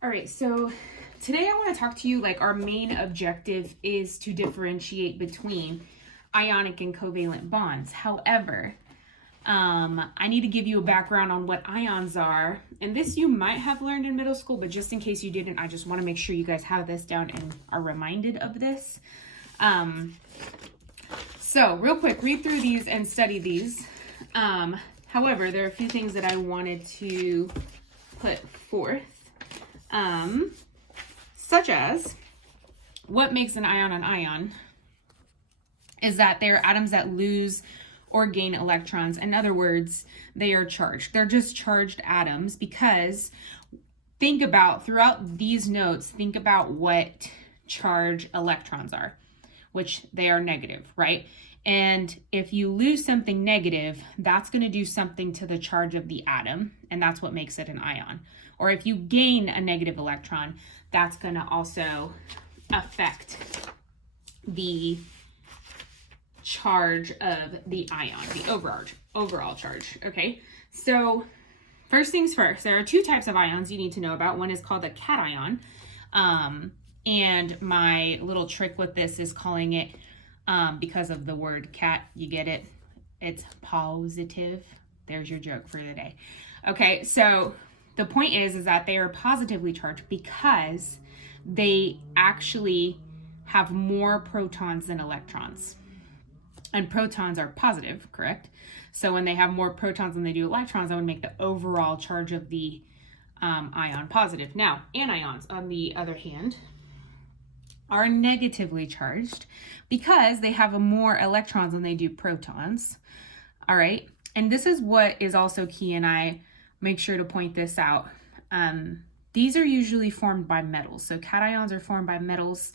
All right, so today I want to talk to you like our main objective is to differentiate between ionic and covalent bonds. However, I need to give you a background on what ions are. And this you might have learned in middle school, but just in case you didn't, I just want to make sure you guys have this down and are reminded of this. So real quick, read through these and study these. However, there are a few things that I wanted to put forth. Such as what makes an ion is that they're atoms that lose or gain electrons. In other words, they are charged. They're just charged atoms because think about throughout these notes, think about what charge electrons are, which they are negative, right? And if you lose something negative, that's going to do something to the charge of the atom, and that's what makes it an ion. Or if you gain a negative electron, that's going to also affect the charge of the ion, the overall charge, okay? So first things first, there are two types of ions you need to know about. One is called a cation, and my little trick with this is calling it, because of the word cat, you get it? It's positive. There's your joke for the day. Okay, so the point is that they are positively charged because they actually have more protons than electrons. And protons are positive, correct? So when they have more protons than they do electrons, that would make the overall charge of the ion positive. Now, anions, on the other hand, are negatively charged because they have more electrons than they do protons. All right, and this is what is also key, and I make sure to point this out. These are usually formed by metals. So cations are formed by metals,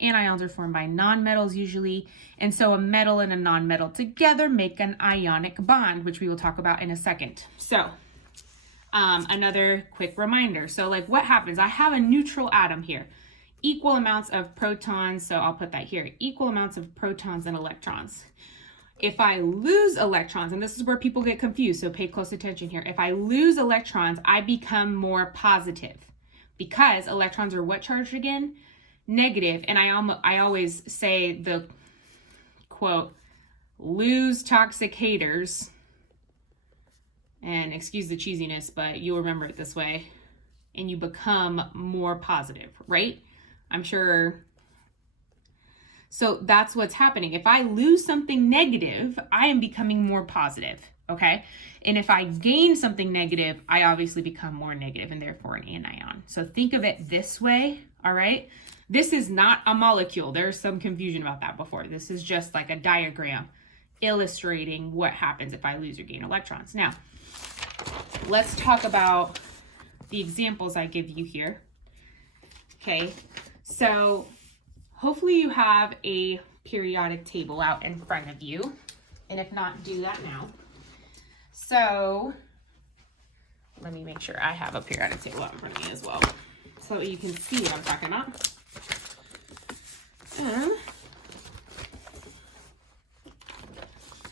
anions are formed by nonmetals usually, and so a metal and a nonmetal together make an ionic bond, which we will talk about in a second. So another quick reminder. So like what happens? I have a neutral atom here. Equal amounts of protons, so I'll put that here, equal amounts of protons and electrons. If I lose electrons, and this is where people get confused, so pay close attention here. If I lose electrons, I become more positive because electrons are what charged again? Negative. And I always say the quote, lose toxic haters, and excuse the cheesiness, but you'll remember it this way, and you become more positive, right? I'm sure. So that's what's happening. If I lose something negative, I am becoming more positive, okay? And if I gain something negative, I obviously become more negative and therefore an anion. So think of it this way, all right? This is not a molecule. There's some confusion about that before. This is just like a diagram illustrating what happens if I lose or gain electrons. Now, let's talk about the examples I give you here, okay? So hopefully you have a periodic table out in front of you, and if not, do that now. So let me make sure I have a periodic table out in front of me as well, so you can see what I'm talking about.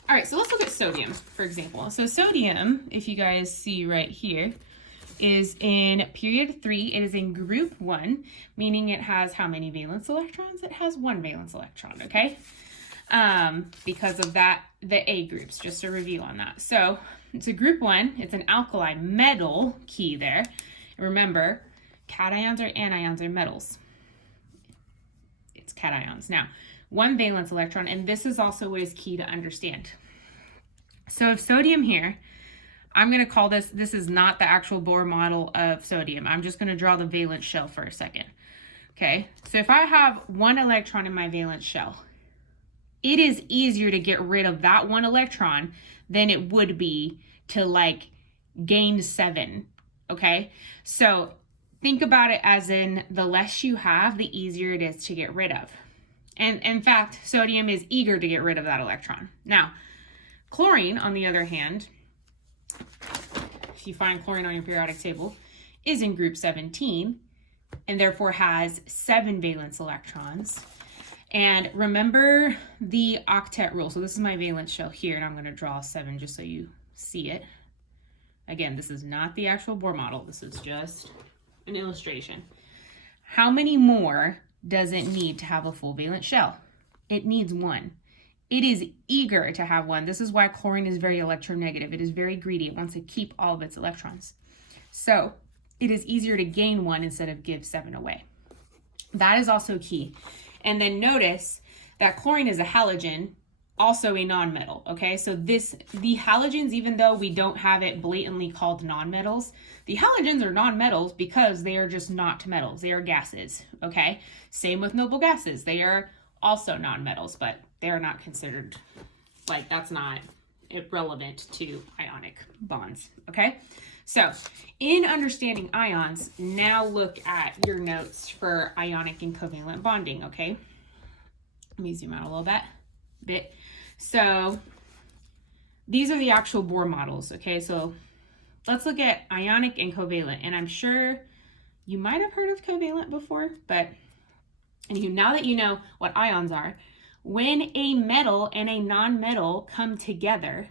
All right, so let's look at sodium, for example. So sodium, if you guys see right here, is in period 3. It is in group 1, meaning it has how many valence electrons? It has 1 valence electron, okay? Because of that, the A groups, just a review on that. So it's a group 1. It's an alkali metal, key there. Remember, cations or anions are metals. It's cations. Now, 1 valence electron, and this is also what is key to understand. So if sodium here, I'm going to call this is not the actual Bohr model of sodium. I'm just going to draw the valence shell for a second. Okay, so if I have 1 electron in my valence shell, it is easier to get rid of that 1 electron than it would be to like gain 7. Okay, so think about it as in the less you have, the easier it is to get rid of. And in fact, sodium is eager to get rid of that electron. Now, chlorine, on the other hand, if you find chlorine on your periodic table, is in group 17 and therefore has 7 valence electrons. And remember the octet rule. So this is my valence shell here, and I'm going to draw 7 just so you see it. Again, this is not the actual Bohr model. This is just an illustration. How many more does it need to have a full valence shell? It needs one. It is eager to have one. This is why chlorine is very electronegative. It is very greedy. It wants to keep all of its electrons. So it is easier to gain one instead of give 7 away. That is also key. And then notice that chlorine is a halogen, also a nonmetal, okay? So the halogens, even though we don't have it blatantly called nonmetals, the halogens are nonmetals because they are just not metals. They are gases, okay? Same with noble gases. They are also nonmetals, but they are not considered, like, that's not relevant to ionic bonds, okay? So in understanding ions, now look at your notes for ionic and covalent bonding, okay? Let me zoom out a little bit. So these are the actual Bohr models, okay? So let's look at ionic and covalent. And I'm sure you might have heard of covalent before, but now that you know what ions are, when a metal and a non-metal come together,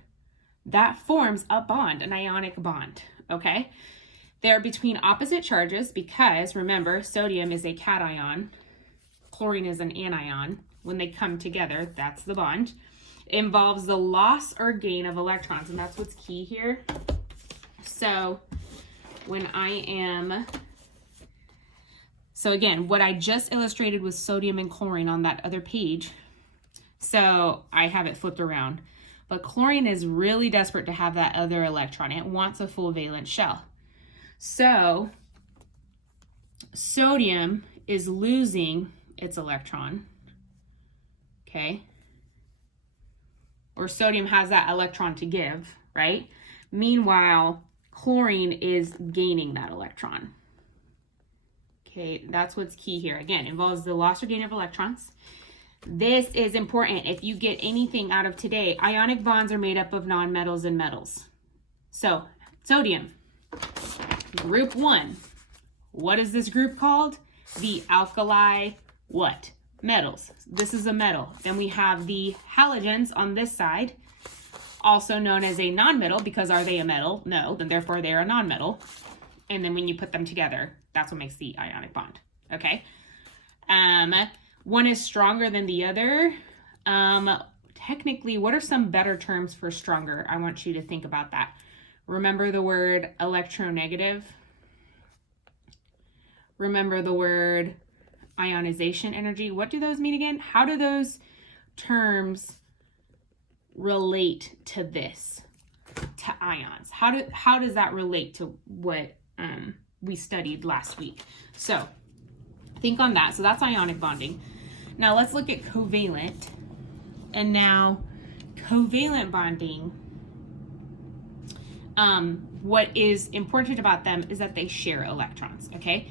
that forms a bond, an ionic bond, okay? They're between opposite charges because, remember, sodium is a cation, chlorine is an anion. When they come together, that's the bond. It involves the loss or gain of electrons, and that's what's key here. So so again, what I just illustrated with sodium and chlorine on that other page, so I have it flipped around. But chlorine is really desperate to have that other electron. It wants a full valence shell. So sodium is losing its electron, okay? Or sodium has that electron to give, right? Meanwhile, chlorine is gaining that electron. Okay, that's what's key here. Again, involves the loss or gain of electrons. This is important. If you get anything out of today, ionic bonds are made up of nonmetals and metals. So, sodium, group 1. What is this group called? The alkali what? Metals. This is a metal. Then we have the halogens on this side, also known as a nonmetal, because are they a metal? No, then therefore they are a nonmetal. And then when you put them together, that's what makes the ionic bond, okay? One is stronger than the other. Technically, what are some better terms for stronger? I want you to think about that. Remember the word electronegative. Remember the word ionization energy. What do those mean again? How do those terms relate to this, to ions? How does that relate to what we studied last week? So think on that. So that's ionic bonding. Now let's look at covalent. And now covalent bonding, what is important about them is that they share electrons, okay?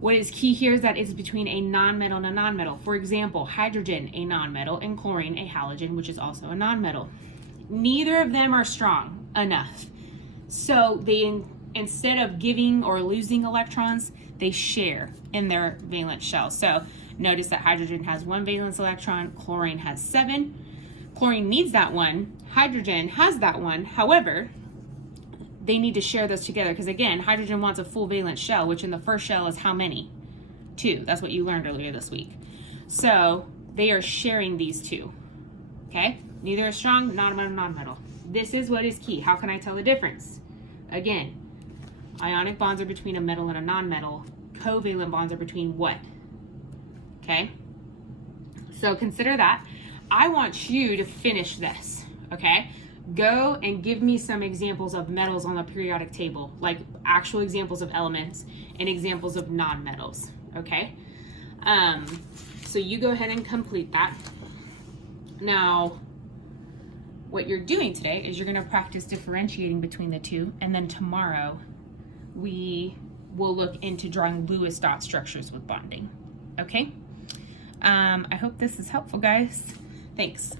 What is key here is that it's between a nonmetal and a nonmetal. For example, hydrogen, a nonmetal, and chlorine, a halogen, which is also a nonmetal. Neither of them are strong enough. So they, instead of giving or losing electrons, they share in their valence shell. So notice that hydrogen has 1 valence electron, chlorine has 7. Chlorine needs that one, hydrogen has that one. However, they need to share those together because, again, hydrogen wants a full valence shell, which in the first shell is how many? 2. That's what you learned earlier this week. So they are sharing these two, okay? Neither is strong, nonmetal, nonmetal. This is what is key. How can I tell the difference? Again, ionic bonds are between a metal and a nonmetal. Covalent bonds are between what? Okay? So consider that. I want you to finish this, okay? Go and give me some examples of metals on the periodic table, like actual examples of elements and examples of nonmetals, okay? So you go ahead and complete that. Now, what you're doing today is you're going to practice differentiating between the two, and then tomorrow we will look into drawing Lewis dot structures with bonding, okay? I hope this is helpful, guys. Thanks.